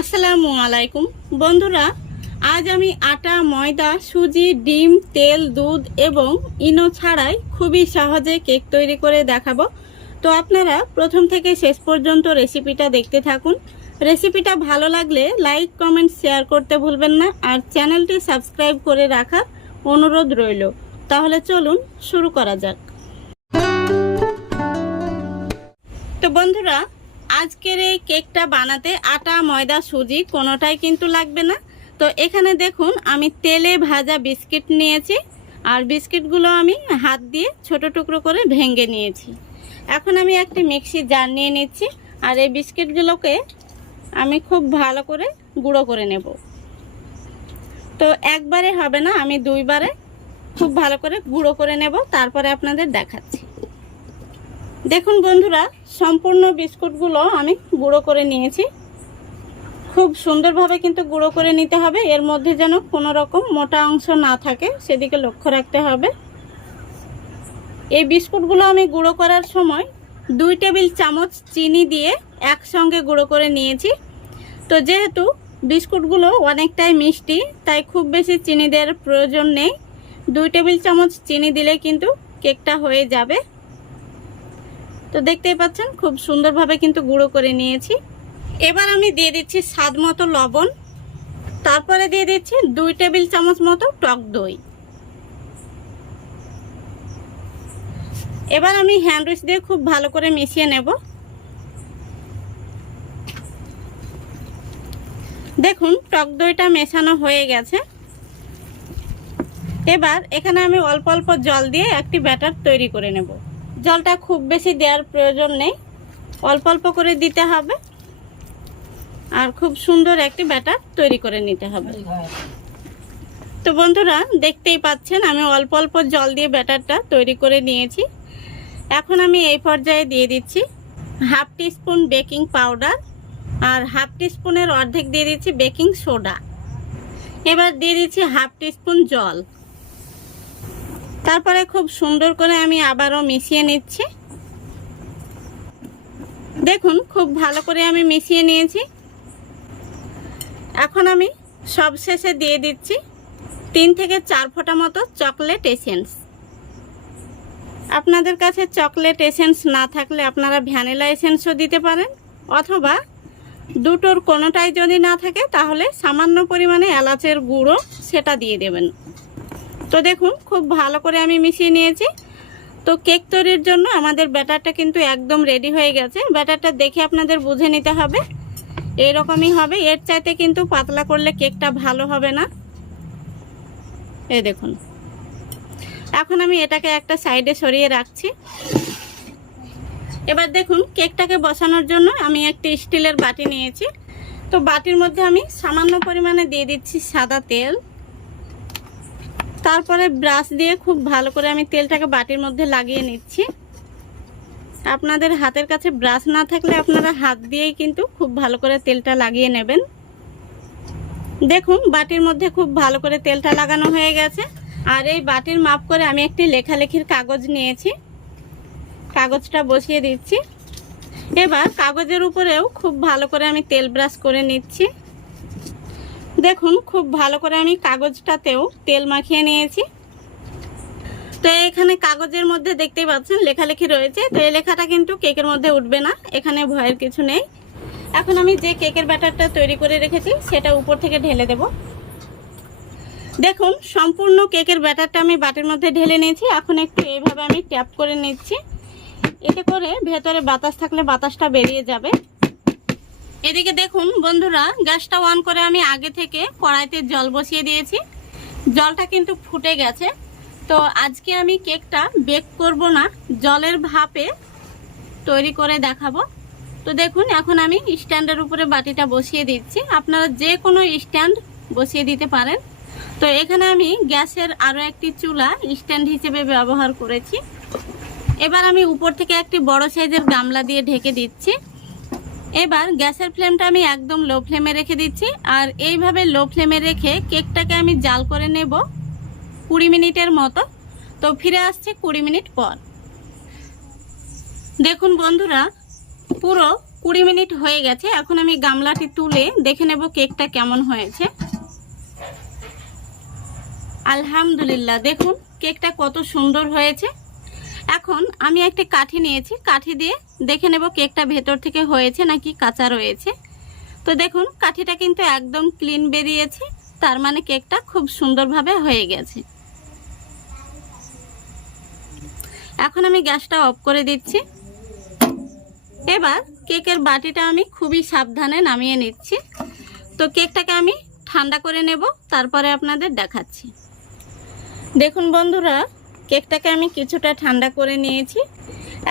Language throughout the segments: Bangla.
আসসালামু আলাইকুম বন্ধুরা, আজ আমি আটা, ময়দা, সুজি, ডিম, তেল, দুধ এবং ইনো ছাড়াই খুবই সহজে কেক তৈরি করে দেখাবো। তো আপনারা প্রথম থেকে শেষ পর্যন্ত রেসিপিটা দেখতে থাকুন। রেসিপিটা ভালো লাগলে লাইক, কমেন্ট, শেয়ার করতে ভুলবেন না, আর চ্যানেলটি সাবস্ক্রাইব করে রাখার অনুরোধ রইল। তাহলে চলুন শুরু করা যাক। তো বন্ধুরা, আজকের এই কেকটা বানাতে আটা, ময়দা, সুজি কোনোটাই কিন্তু লাগবে না। তো এখানে দেখুন আমি তেলে ভাজা বিস্কিট নিয়েছি, আর বিস্কিটগুলো আমি হাত দিয়ে ছোট টুকরো করে ভেঙে নিয়েছি। এখন আমি একটি মিক্সি জার নিয়ে নিচ্ছি, আর এই বিস্কিটগুলোকে আমি খুব ভালো করে গুঁড়ো করে নেব। তো একবারে হবে না, আমি দুইবারে খুব ভালো করে গুঁড়ো করে নেব, তারপরে আপনাদের দেখাচ্ছি। দেখুন বন্ধুরা, সম্পূর্ণ বিস্কুটগুলো আমি গুঁড়ো করে নিয়েছি। খুব সুন্দরভাবে কিন্তু গুঁড়ো করে নিতে হবে, এর মধ্যে যেন কোনো রকম মোটা অংশ না থাকে সেদিকে লক্ষ্য রাখতে হবে। এই বিস্কুটগুলো আমি গুঁড়ো করার সময় 2 টেবিল চামচ চিনি দিয়ে একসঙ্গে গুঁড়ো করে নিয়েছি। তো যেহেতু বিস্কুটগুলো অনেকটাই মিষ্টি, তাই খুব বেশি চিনি দেওয়ার প্রয়োজন নেই। 2 টেবিল চামচ চিনি দিলে কিন্তু কেকটা হয়ে যাবে। তো দেখতেই পাচ্ছেন খুব সুন্দরভাবে কিন্তু গুঁড়ো করে নিয়েছি। এবার আমি দিয়ে দিচ্ছি স্বাদ মতো লবণ, তারপরে দিয়ে দিচ্ছি 2 টেবিল চামচ মতো টক দই। এবার আমি হ্যান্ড উইচ দিয়ে খুব ভালো করে মিশিয়ে নেব। দেখুন টক দইটা মেশানো হয়ে গেছে। এবার এখানে আমি অল্প অল্প জল দিয়ে একটি ব্যাটার তৈরি করে নেব। জলটা খুব বেশি দেওয়ার প্রয়োজন নেই, অল্প অল্প করে দিতে হবে, আর খুব সুন্দর একটি ব্যাটার তৈরি করে নিতে হবে। তো বন্ধুরা, দেখতেই পাচ্ছেন আমি অল্প অল্প জল দিয়ে ব্যাটারটা তৈরি করে নিয়েছি। এখন আমি এই পর্যায়ে দিয়ে দিচ্ছি হাফ টিস্পুন বেকিং পাউডার, আর হাফ টিস্পুনের অর্ধেক দিয়ে দিচ্ছি বেকিং সোডা। এবার দিয়ে দিচ্ছি হাফ টিস্পুন জল। তারপরে খুব সুন্দর করে আমি আবারও মিশিয়ে নিচ্ছি। দেখুন খুব ভালো করে আমি মিশিয়ে নিয়েছি। এখন আমি সবশেষে দিয়ে দিচ্ছি 3 থেকে 4 ফোঁটা মতো চকলেট এসেন্স। আপনাদের কাছে চকলেট এসেন্স না থাকলে আপনারা ভ্যানিলা এসেন্সও দিতে পারেন, অথবা দুটোর কোনোটাই যদি না থাকে তাহলে সামান্য পরিমাণে এলাচের গুঁড়ো সেটা দিয়ে দেবেন। তো দেখুন খুব ভালো করে আমি মিশিয়ে নিয়েছি। তো কেক তৈরির জন্য আমাদের ব্যাটারটা কিন্তু একদম রেডি হয়ে গেছে। ব্যাটারটা দেখে আপনাদের বুঝে নিতে হবে, এরকমই হবে, এর চাইতে কিন্তু পাতলা করলে কেকটা ভালো হবে না। এই দেখুন, এখন আমি এটাকে একটা সাইডে সরিয়ে রাখছি। এবার দেখুন কেকটাকে বসানোর জন্য আমি একটি স্টিলের বাটি নিয়েছি। তো বাটির মধ্যে আমি সামান্য পরিমাণে দিয়ে দিচ্ছি সাদা তেল। তারপরে ব্রাশ দিয়ে খুব ভালো করে আমি তেলটাকে বাটির মধ্যে লাগিয়ে নিচ্ছি। আপনাদের হাতের কাছে ব্রাশ না থাকলে আপনারা হাত দিয়েই কিন্তু খুব ভালো করে তেলটা লাগিয়ে নেবেন। দেখুন বাটির মধ্যে খুব ভালো করে তেলটা লাগানো হয়ে গেছে। আর এই বাটির মাপ করে আমি একটি লেখালেখির কাগজ নিয়েছি, কাগজটা বসিয়ে দিচ্ছি। এবার কাগজের উপরেও খুব ভালো করে আমি তেল ব্রাশ করে নিচ্ছি। দেখুন খুব ভালো করে আমি কাগজটাতেও তেল মাখিয়ে নিয়েছি। তো এখানে কাগজের মধ্যে দেখতেই পাচ্ছেন লেখালেখি রয়েছে। তো এই লেখাটা কিন্তু কেকের মধ্যে উঠবে না, এখানে ভয়ের কিছু নেই। এখন আমি যে কেকের ব্যাটারটা তৈরি করে রেখেছি সেটা উপর থেকে ঢেলে দেব। দেখুন সম্পূর্ণ কেকের ব্যাটারটা আমি বাটির মধ্যে ঢেলে নিয়েছি। এখন একটু এইভাবে আমি ট্যাপ করে নিচ্ছি, এতে করে ভেতরে বাতাস থাকলে বাতাসটা বেরিয়ে যাবে। এদিকে দেখুন বন্ধুরা, গ্যাসটা অন করে আমি আগে থেকে কড়াইতে জল বসিয়ে দিয়েছি। জলটা কিন্তু ফুটে গেছে। তো আজকে আমি কেকটা বেক করব না, জলের ভাপে তৈরি করে দেখাবো। তো দেখুন এখন আমি স্ট্যান্ডের উপরে বাটিটা বসিয়ে দিচ্ছি। আপনারা যে কোনো স্ট্যান্ড বসিয়ে দিতে পারেন। তো এখানে আমি গ্যাসের আরও একটি চুলা স্ট্যান্ড হিসেবে ব্যবহার করেছি। এবার আমি উপর থেকে একটি বড় সাইজের গামলা দিয়ে ঢেকে দিচ্ছি। এবার গ্যাসের ফ্লেমটা আমি একদম লো ফ্লেমে রেখে দিচ্ছি, আর এইভাবে লো ফ্লেমে রেখে কেকটাকে আমি জাল করে নেব 20 মিনিটের মতো। তো ফিরে আসছি 20 মিনিট পর। দেখুন বন্ধুরা, পুরো 20 মিনিট হয়ে গেছে। এখন আমি গামলাটি তুলে দেখে নেব কেকটা কেমন হয়েছে। আলহামদুলিল্লাহ, দেখুন কেকটা কত সুন্দর হয়েছে। এখন আমি একটা কাঠি নিয়েছি, কাঠি দিয়ে দেখে নেব কেকটা ভেতর থেকে হয়েছে নাকি কাঁচা রয়েছে। তো দেখুন কাঠিটা কিন্তু একদম ক্লিন বেরিয়েছে, তার মানে কেকটা খুব সুন্দরভাবে হয়ে গেছে। এখন আমি গ্যাসটা অফ করে দিচ্ছি। এবার কেকের বাটিটা আমি খুবই সাবধানে নামিয়ে নিচ্ছি। তো কেকটাকে আমি ঠান্ডা করে নেব, তারপরে আপনাদের দেখাচ্ছি। দেখুন বন্ধুরা, কেকটাকে আমি কিছুটা ঠান্ডা করে নিয়েছি।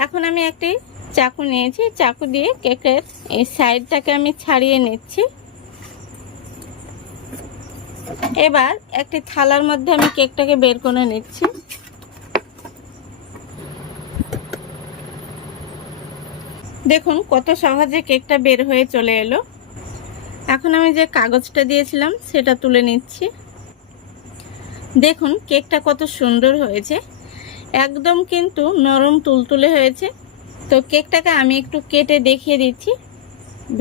এখন আমি একটি চাকু নিয়েছি, চাকু দিয়ে কেকের এই সাইডটাকে আমি ছাড়িয়ে নিচ্ছি। এবার একটি থালার মধ্যে আমি কেকটাকে বের করে নিচ্ছি। দেখুন কত সহজে কেকটা বের হয়ে চলে এলো। এখন আমি যে কাগজটা দিয়েছিলাম সেটা তুলে নিচ্ছি। দেখুন কেকটা কত সুন্দর হয়েছে, একদম কিন্তু নরম তুলতুলে হয়েছে। তো কেকটাকে আমি একটু কেটে দেখিয়ে দিচ্ছি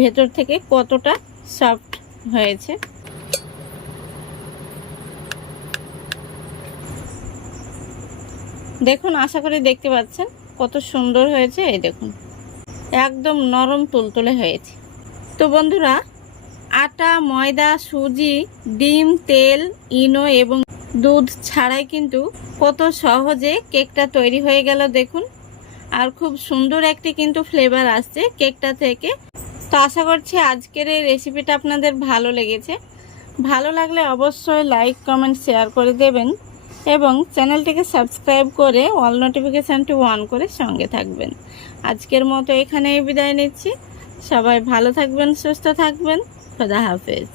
ভেতর থেকে কতটা সফট হয়েছে। দেখুন, আশা করি দেখতে পাচ্ছেন কত সুন্দর হয়েছে। এই দেখুন একদম নরম তুলতুলে হয়েছে। তো বন্ধুরা, আটা, ময়দা, সুজি, ডিম, তেল, ইনো এবং দুধ ছাড়াই কিন্তু কত সহজে কেকটা তৈরি হয়ে গেল দেখুন। আর খুব সুন্দর একটি কিন্তু ফ্লেভার আসছে কেকটা থেকে। তো আশা করছি আজকের এই রেসিপিটা আপনাদের ভালো লেগেছে। ভালো লাগলে অবশ্যই লাইক, কমেন্ট, শেয়ার করে দেবেন এবং চ্যানেলটিকে সাবস্ক্রাইব করে অল নোটিফিকেশানটি অন করে সঙ্গে থাকবেন। আজকের মতো এখানেই বিদায় নিচ্ছি। সবাই ভালো থাকবেন, সুস্থ থাকবেন। খোদা হাফেজ।